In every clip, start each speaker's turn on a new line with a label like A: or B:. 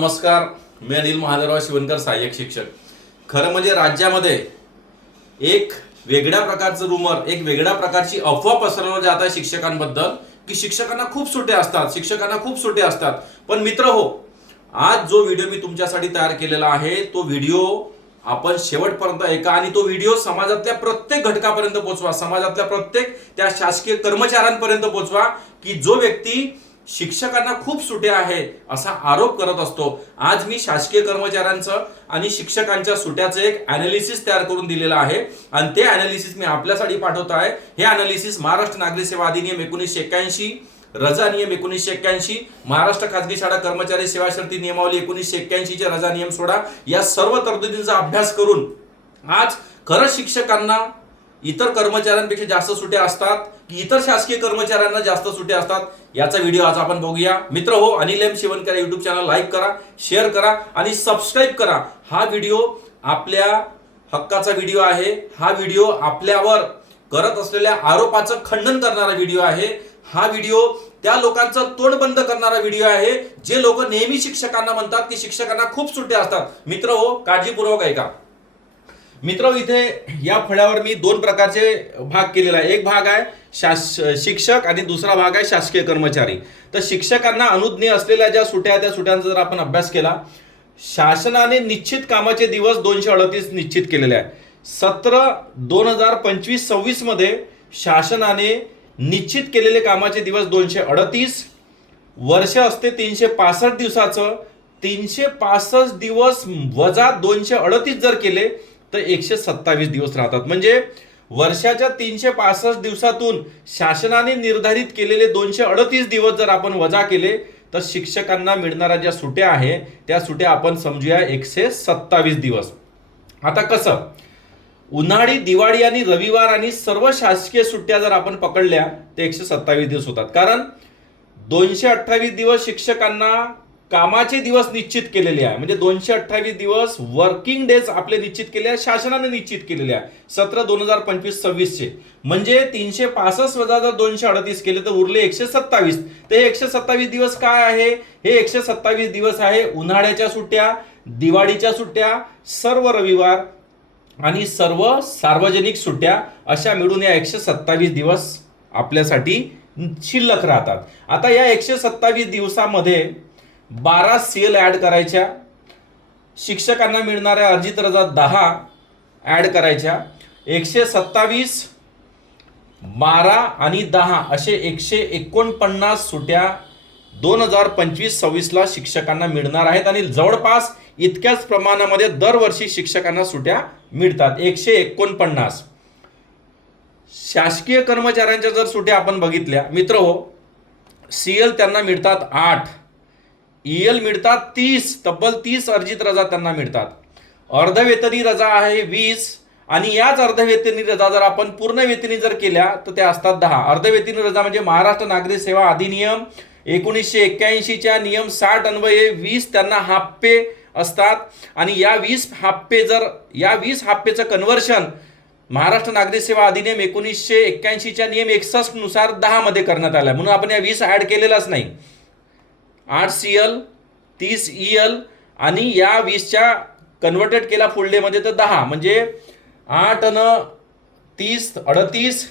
A: नमस्कार. मी अनिल महादेवराव शिवनकर सहाय्यक शिक्षक. खरं म्हणजे राज्यामध्ये एक वेगळ्या प्रकारचं रुमर एक वेगळ्या प्रकारची अफवा पसरवली जात आहे शिक्षकांबद्दल की शिक्षकांना खूप सुटे असतात शिक्षकांना खूप सुटे असतात. पण मित्र हो आज जो व्हिडिओ मी तुमच्यासाठी तयार केलेला आहे तो व्हिडिओ आपण शेवटपर्यंत ऐका आणि तो व्हिडिओ समाजातल्या प्रत्येक घटकापर्यंत पोहोचवा समाजातल्या प्रत्येक त्या शासकीय कर्मचाऱ्यांपर्यंत पोहोचवा की जो व्यक्ती शिक्षकांना खूप सुटे आहे असा आरोप करत असतो. आज मी शासकीय कर्मचाऱ्यांचं आणि शिक्षकांच्या सुट्याचं एक अनालिसिस तयार करून दिलेलं आहे. आणि ते अनालिसिस मी आपल्यासाठी पाठवत आहे. हे अनालिसिस महाराष्ट्र नागरी सेवा अधिनियम एकोणीसशे एक्क्याऐंशी रजा नियम एकोणीसशे एक्क्याऐंशी महाराष्ट्र खाजगी शाळा कर्मचारी सेवा शर्ती नियमावली एकोणीसशे एक्क्याऐंशीचे रजा नियम सोडा. या सर्व तरतुदींचा अभ्यास करून आज खरंच शिक्षकांना इतर कर्मचाऱ्यांपेक्षा जास्त सुट्या असतात की इतर शासकीय कर्मचाऱ्यांना जास्त सुट्या असतात याचा व्हिडिओ आज आपण बघूया. मित्र हो Anil M Shivankar YouTube channel like करा शेअर करा आणि सबस्क्राईब करा. हा व्हिडिओ आपल्या हक्काचा व्हिडिओ आहे. हा व्हिडिओ आपल्यावर करत असलेल्या आरोपाचं खंडन करणारा व्हिडिओ आहे. हा व्हिडिओ त्या लोकांचा तोंड बंद करणारा व्हिडिओ आहे. जे लोक नेहमी शिक्षकांना म्हणतात की शिक्षकांना खूप सुट्ट्या असतात. मित्र हो काळजीपूर्वक ऐका. मित्र इथे या फळ्यावर मी दोन प्रकारचे भाग केलेला आहे. एक भाग आहे शास शिक्षक आणि दुसरा भाग आहे शासकीय कर्मचारी. तर शिक्षकांना अनुज्ञ असलेल्या ज्या सुट्या त्या सुट्यांचा जर आपण अभ्यास केला शासनाने निश्चित कामाचे दिवस दोनशे अडतीस निश्चित केलेले आहे सत्र दोन हजार पंचवीस सव्वीसमध्ये शासनाने निश्चित केलेले कामाचे दिवस दोनशे अडतीस वर्ष असते तीनशे पासष्ट दिवसाचं तीनशे पासष्ट दिवस वजा दोनशे अडतीस जर केले तर एकशे सत्तावीस दिवस राहतात. म्हणजे वर्षाच्या तीनशे पासष्ट दिवसातून शासनाने निर्धारित केलेले दोनशे अडतीस दिवस जर आपण वजा केले तर शिक्षकांना मिळणाऱ्या ज्या सुट्या आहे त्या सुट्या आपण समजूया एकशे सत्तावीस दिवस. आता कसं? उन्हाळी दिवाळी आणि रविवार आणि सर्व शासकीय सुट्ट्या जर आपण पकडल्या तर एकशे सत्तावीस दिवस होतात. कारण दोनशे अठ्ठावीस दिवस शिक्षकांना कामाचे दिवस निश्चित केलेले आहे. म्हणजे दोनशे अठ्ठावीस दिवस वर्किंग डेज आपले निश्चित केले आहे. शासनाने निश्चित केलेले आहे. सत्र दोन हजार पंचवीस सव्वीसचे. म्हणजे तीनशे पासष्ट वजा जर दोनशे अडतीस केले तर उरले एकशे सत्तावीस. तर हे एकशे सत्तावीस दिवस काय आहे? हे एकशे सत्तावीस दिवस आहे उन्हाळ्याच्या सुट्ट्या दिवाळीच्या सुट्ट्या सर्व रविवार आणि सर्व सार्वजनिक सुट्ट्या अशा मिळून या एकशे सत्तावीस दिवस आपल्यासाठी शिल्लक राहतात. आता या एकशे सत्तावीस दिवसामध्ये बारा सेल ॲड करायच्या शिक्षकांना मिळणाऱ्या अर्जित रजा दहा ॲड करायच्या एकशे सत्तावीस बारा आणि दहा असे एकशे एकोणपन्नास सुट्या दोन हजार पंचवीस सव्वीसला शिक्षकांना मिळणार आहेत आणि जवळपास इतक्याच प्रमाणामध्ये दरवर्षी शिक्षकांना सुट्या मिळतात एकशे एकोणपन्नास. शासकीय कर्मचाऱ्यांच्या जर सुट्या आपण बघितल्या मित्र हो सी एल त्यांना मिळतात आठ. ई एल मिळतात तीस तब्बल तीस अर्जित रजा त्यांना मिळतात. अर्धवेतनी रजा आहे वीस आणि याच अर्धवेतनी रजा जर आपण पूर्ण वेतनी जर केल्या तर त्या असतात दहा. अर्धवेतनी रजा म्हणजे महाराष्ट्र नागरी सेवा अधिनियम एकोणीसशे एक्क्याऐंशीच्या नियम साठ अन्वये वीस त्यांना हाप्पे असतात. आणि या वीस हाप्पे जर या वीस हाप्पेचं कन्वर्शन कन्व्हर्शन महाराष्ट्र नागरी सेवा अधिनियम एकोणीसशे एक्क्याऐंशीच्या नियम एकसष्टनुसार करण्यात आला म्हणून आपण या वीस ॲड केलेलाच नाही. आठ सी एल तीस ई एल आणि या वीसच्या कन्व्हर्टेड केला फुल डेमध्ये तर दहा. म्हणजे आठ न तीस अडतीस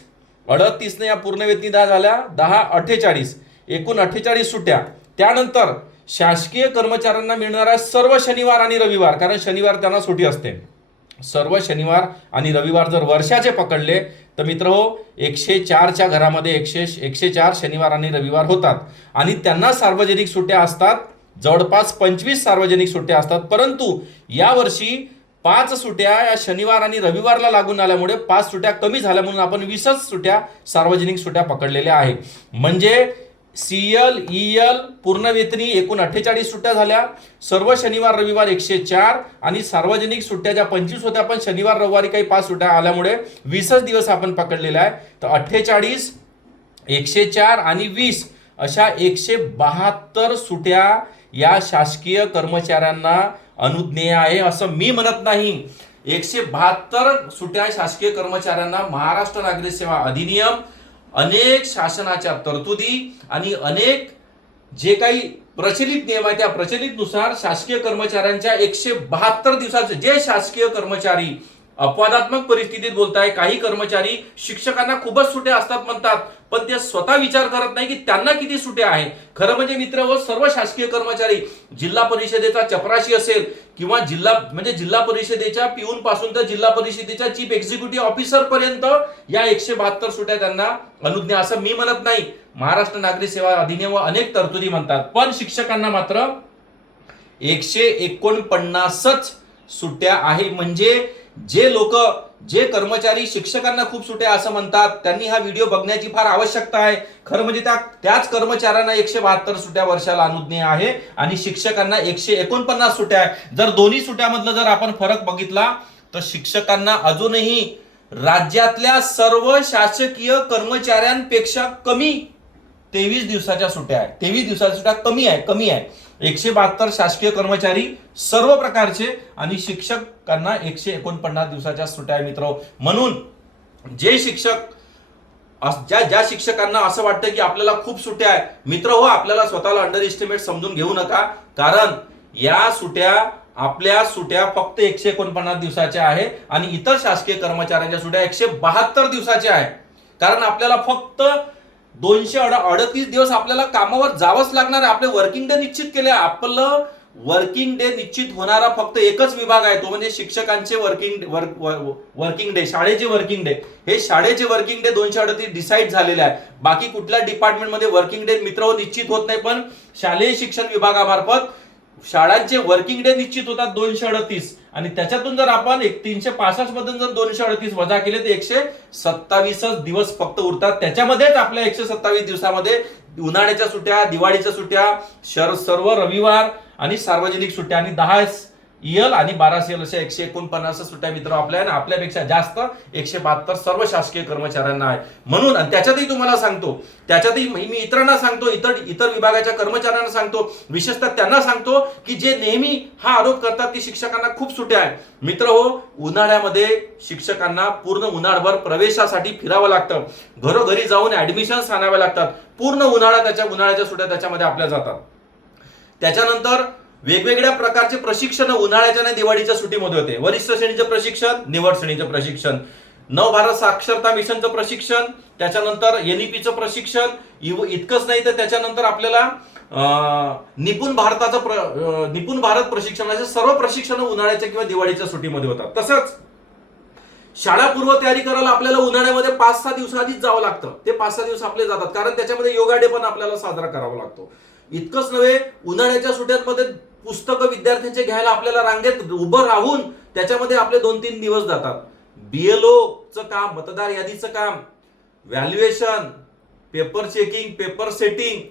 A: अडतीसने या पूर्ण वेतनी दहा झाल्या. दहा अठ्ठेचाळीस. एकूण अठ्ठेचाळीस सुट्ट्या. त्यानंतर शासकीय कर्मचाऱ्यांना मिळणारा सर्व शनिवार आणि रविवार कारण शनिवार त्यांना सुट्टी असते. सर्व शनिवार आणि रविवार जर वर्षाचे पकडले तर मित्र हो एकशे चारच्या घरामध्ये एकशे एकशे चार शनिवार आणि रविवार होतात. आणि त्यांना सार्वजनिक सुट्ट्या असतात जवळपास पंचवीस सार्वजनिक सुट्ट्या असतात. परंतु यावर्षी पाच सुट्ट्या या शनिवार आणि रविवारला लागून आल्यामुळे पाच सुट्ट्या कमी झाल्या म्हणून आपण वीसच सुट्ट्या सार्वजनिक सुट्ट्या पकडलेल्या आहे म्हणजे सी एल ई एल पूर्ण वेतनी एकूण अठ्ठेचाळीस सुट्ट्या झाल्या. सर्व शनिवार रविवार एकशे चार आणि सार्वजनिक सुट्ट्या ज्या पंचवीस होत्या पण शनिवार रविवारी काही पाच सुट्ट्या आल्यामुळे वीसच दिवस आपण पकडलेला आहे. तर अठ्ठेचाळीस एकशे चार आणि वीस अशा एकशे बहात्तर सुट्या या शासकीय कर्मचाऱ्यांना अनुज्ञेय आहे असं मी म्हणत नाही. एकशे बहात्तर सुट्या शासकीय कर्मचाऱ्यांना महाराष्ट्र नागरिक सेवा अधिनियम अनेक शासनाच्या तरतुदी आणि अनेक जे काही प्रचलित नियम आहे त्या प्रचलित नुसार शासकीय कर्मचाऱ्यांच्या एकशे बहात्तर दिवसाचे जे शासकीय कर्मचारी अपवादात्मक परिस्थितीत बोलताय. काही कर्मचारी शिक्षकांना खूपच सुट्या असतात म्हणतात पण ते स्वतः विचार करत नाही की त्यांना किती सुट्या आहे खरं म्हणजे मित्र व सर्व शासकीय कर्मचारी जिल्हा परिषदेचा चपराशी असेल किंवा जिल्हा म्हणजे जिल्हा परिषदेच्या पिऊन पासून तर जिल्हा परिषदेच्या चीफ एक्झिक्युटिव्ह ऑफिसर पर्यंत या एकशे बहात्तर सुट्या त्यांना अनुज्ञा. असं मी म्हणत नाही. महाराष्ट्र नागरी सेवा अधिनियम व अनेक तरतुदी म्हणतात पण शिक्षकांना मात्र एकशे एकोणपन्नासच सुट्या आहे. म्हणजे जे लोक जे कर्मचारी शिक्षकांना खूप सुट्या असं म्हणतात त्यांनी हा व्हिडिओ बघण्याची फार आवश्यकता आहे. खरं म्हणजे त्या त्याच कर्मचाऱ्यांना एकशे बहात्तर सुट्या वर्षाला अनुज्ञेय आहे आणि शिक्षकांना एकशे एकोणपन्नास सुट्या आहे. जर दोन्ही सुट्यामधलं जर आपण फरक बघितला तर शिक्षकांना अजूनही राज्यातल्या सर्व शासकीय कर्मचाऱ्यांपेक्षा कमी तेवीस दिवसाच्या सुट्या आहेत. तेवीस दिवसाच्या सुट्या कमी आहे कमी आहे एकशे बहात्तर शासकीय कर्मचारी सर्व प्रकारचे आणि शिक्षकांना एकशे एकोणपन्नास दिवसाच्या सुट्या आहे मित्र म्हणून जे शिक्षक ज्या ज्या शिक्षकांना असं वाटतं की आपल्याला खूप सुट्या आहे मित्र हो आपल्याला स्वतःला अंडर एस्टिमेट समजून घेऊ नका. कारण या सुट्या आपल्या सुट्या फक्त एकशे एकोणपन्नास दिवसाच्या आहे आणि इतर शासकीय कर्मचाऱ्यांच्या सुट्या एकशे बहात्तर दिवसाच्या आहे कारण आपल्याला फक्त दोनशे अड अडतीस दिवस आपल्याला कामावर जावंच लागणार आहे. आपले वर्किंग डे निश्चित केले आपलं वर्किंग डे निश्चित होणारा फक्त एकच विभाग आहे. तो म्हणजे शिक्षकांचे वर्किंग वर्किंग डे शाळेचे वर्किंग डे हे शाळेचे वर्किंग डे दोनशे अडतीस डिसाईड झालेले आहे. बाकी कुठल्या डिपार्टमेंटमध्ये वर्किंग डे मित्र हो निश्चित होत नाही पण शालेय शिक्षण विभागामार्फत शाळांचे वर्किंग डे निश्चित होतात दोनशे अडतीस. आणि त्याच्यातून जर आपण एक तीनशे पासष्ट मधून जर दोनशे अडतीस वजा केले तर एकशे सत्तावीसच दिवस फक्त उरतात. त्याच्यामध्येच आपल्या एकशे सत्तावीस दिवसामध्ये उन्हाळ्याच्या सुट्ट्या दिवाळीच्या सुट्ट्या शर सर्व रविवार आणि सार्वजनिक सुट्ट्या आणि दहा एल आणि बारा एल अशा एकशे एकोणपन्नास सुट्ट्या मित्र आपल्या आणि आपल्यापेक्षा जास्त एकशे बहात्तर सर्व शासकीय कर्मचाऱ्यांना आहे. म्हणून आणि त्याच्यातही तुम्हाला सांगतो त्याच्यातही मी इतरांना सांगतो इतर इतर विभागाच्या कर्मचाऱ्यांना सांगतो विशेषतः त्यांना सांगतो की जे नेहमी हा आरोप करतात की शिक्षकांना खूप सुट्या आहे मित्र हो उन्हाळ्यामध्ये शिक्षकांना पूर्ण उन्हाळभर प्रवेशासाठी फिरावं लागतं. घरोघरी जाऊन ऍडमिशन आणाव्या लागतात. पूर्ण उन्हाळा त्याच्या उन्हाळ्याच्या सुट्या त्याच्यामध्ये आपल्या जातात. त्याच्यानंतर वेगवेगळ्या प्रकारचे प्रशिक्षण उन्हाळ्याच्या आणि दिवाळीच्या सुट्टीमध्ये होते. वरिष्ठ श्रेणीचं प्रशिक्षण निवड श्रेणीचं प्रशिक्षण. नव भारत साक्षरता मिशनचं प्रशिक्षण त्याच्यानंतर एनईपीचं प्रशिक्षण इव- इतकंच नाही तर त्याच्यानंतर आपल्याला निपुण भारताचं प्र निपुण भारत प्रशिक्षण असे सर्व प्रशिक्षण उन्हाळ्याच्या किंवा दिवाळीच्या सुट्टीमध्ये होतात. तसंच शाळा पूर्व तयारी करायला आपल्याला उन्हाळ्यामध्ये पाच सहा दिवसाआधीच जावं लागतं. ते पाच सहा दिवस आपले जातात. कारण त्याच्यामध्ये योगा डे पण आपल्याला साजरा करावा लागतो. इतकंच नव्हे उन्हाळ्याच्या सुट्ट्यांमध्ये पुस्तकं विद्यार्थ्यांचे घ्यायला आपल्याला रांगेत उभं राहून त्याच्यामध्ये आपले दोन तीन दिवस जातात. बीएलओचं काम मतदार यादीचं काम valuation paper checking paper setting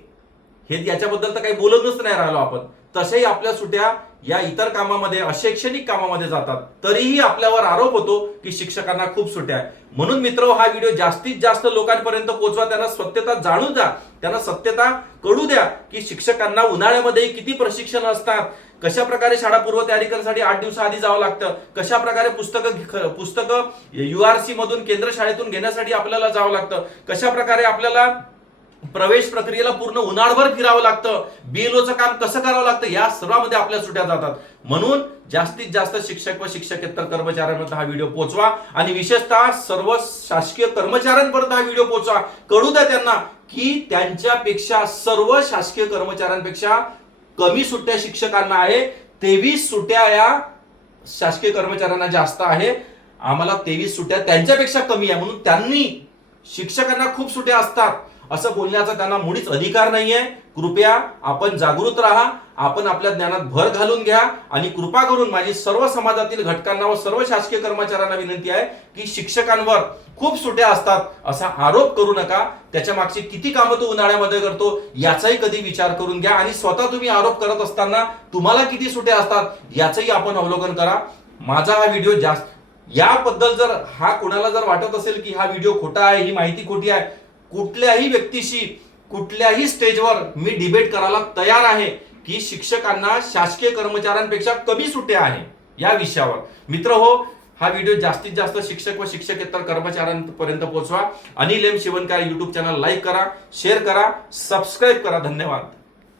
A: हे याच्याबद्दल तर काही बोलतच नाही राहिलो आपण. तसेही आपल्या सुट्या या इतर कामामध्ये अशैक्षणिक कामामध्ये जातात तरीही आपल्यावर आरोप होतो की शिक्षकांना खूप सुट्या आहे म्हणून मित्र हा व्हिडिओ जास्तीत जास्त लोकांपर्यंत पोहोचवा त्यांना सत्यता जाणून द्या त्यांना सत्यता कळू द्या की शिक्षकांना उन्हाळ्यामध्ये किती प्रशिक्षण असतात कशा प्रकारे शाळा पूर्व तयारी करण्यासाठी आठ दिवसाआधी जावं लागतं कशा प्रकारे पुस्तकं पुस्तकं सी मधून केंद्र शाळेतून घेण्यासाठी आपल्याला जावं लागतं कशा प्रकारे आपल्याला प्रवेश प्रक्रियेला पूर्ण उन्हाळभर फिरावं लागतं. बीएलओचं काम कसं करावं लागतं? या सर्वांमध्ये आपल्या सुट्या जातात. म्हणून जास्तीत जास्त शिक्षक व शिक्षकेतर कर्मचाऱ्यांपर्यंत हा व्हिडिओ पोहोचवा आणि विशेषतः सर्व शासकीय कर्मचाऱ्यांपर्यंत हा व्हिडिओ पोहोचवा कळू द्या त्यांना की त्यांच्यापेक्षा सर्व शासकीय कर्मचाऱ्यांपेक्षा कमी सुट्ट्या शिक्षकांना आहे. तेवीस सुट्ट्या या शासकीय कर्मचाऱ्यांना जास्त आहे. आम्हाला तेवीस सुट्ट्या त्यांच्यापेक्षा कमी आहे. म्हणून त्यांनी शिक्षकांना खूप सुट्या असतात. असं बोलण्याचा त्यांना मुळीच अधिकार नाहीये. कृपया आपण जागृत राहा आपण आपल्या ज्ञानात भर घालून घ्या आणि कृपा करून माझी सर्व समाजातील घटकांना व सर्व शासकीय कर्मचाऱ्यांना विनंती आहे की शिक्षकांवर खूप सुट्या असतात असा आरोप करू नका. त्याच्या मागची किती कामं तो उन्हाळ्यामध्ये करतो याचाही कधी विचार करून घ्या आणि स्वतः तुम्ही आरोप करत असताना तुम्हाला किती सुट्या असतात याचंही आपण अवलोकन करा. माझा हा व्हिडिओ जास्त याबद्दल जर हा कोणाला जर वाटत असेल की हा व्हिडिओ खोटा आहे ही माहिती खोटी आहे कुठल्याही व्यक्तीशी कुठल्याही स्टेजवर मी डिबेट करायला तयार आहे की शिक्षकांना शासकीय कर्मचाऱ्यांपेक्षा कमी सुटे आहे या विषयावर. मित्र हो हा व्हिडिओ जास्तीत जास्त शिक्षक व शिक्षकेतर कर्मचाऱ्यांपर्यंत पोहोचवा. Anil M. Shivankar YouTube channel like करा शेअर करा सबस्क्राईब करा. धन्यवाद.